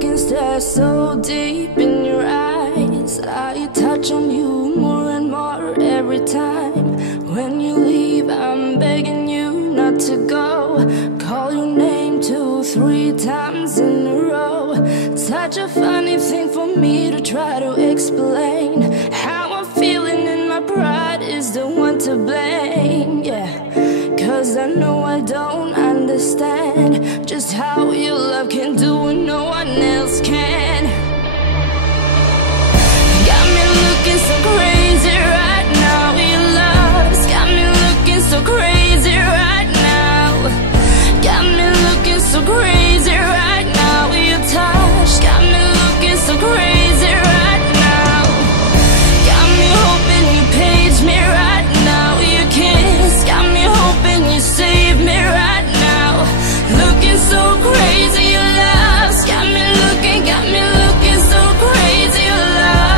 can stare so deep in your eyes. I touch on you more and more every time. When you leave, I'm begging you not to go. Call your name 2, 3 times in a row. Such a funny thing for me to try to explain. How I'm feeling and my pride is the one to blame, yeah. Cause I know I don't understand just how your love can do what no one else can. Got me looking so crazy right now. Your love's got me looking so crazy right now. Got me looking so crazy right now. Your touch got me looking so crazy right now. Got me hoping you page me right now. Your kiss got me hoping you save me right now. Looking so crazy, your love's got me looking so crazy, your love.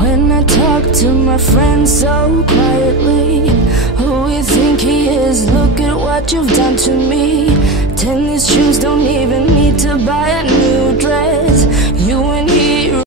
When I talk to my friends so quietly, who you think he is? Look at what you've done to me. Tennis shoes, don't even need to buy a new dress. You and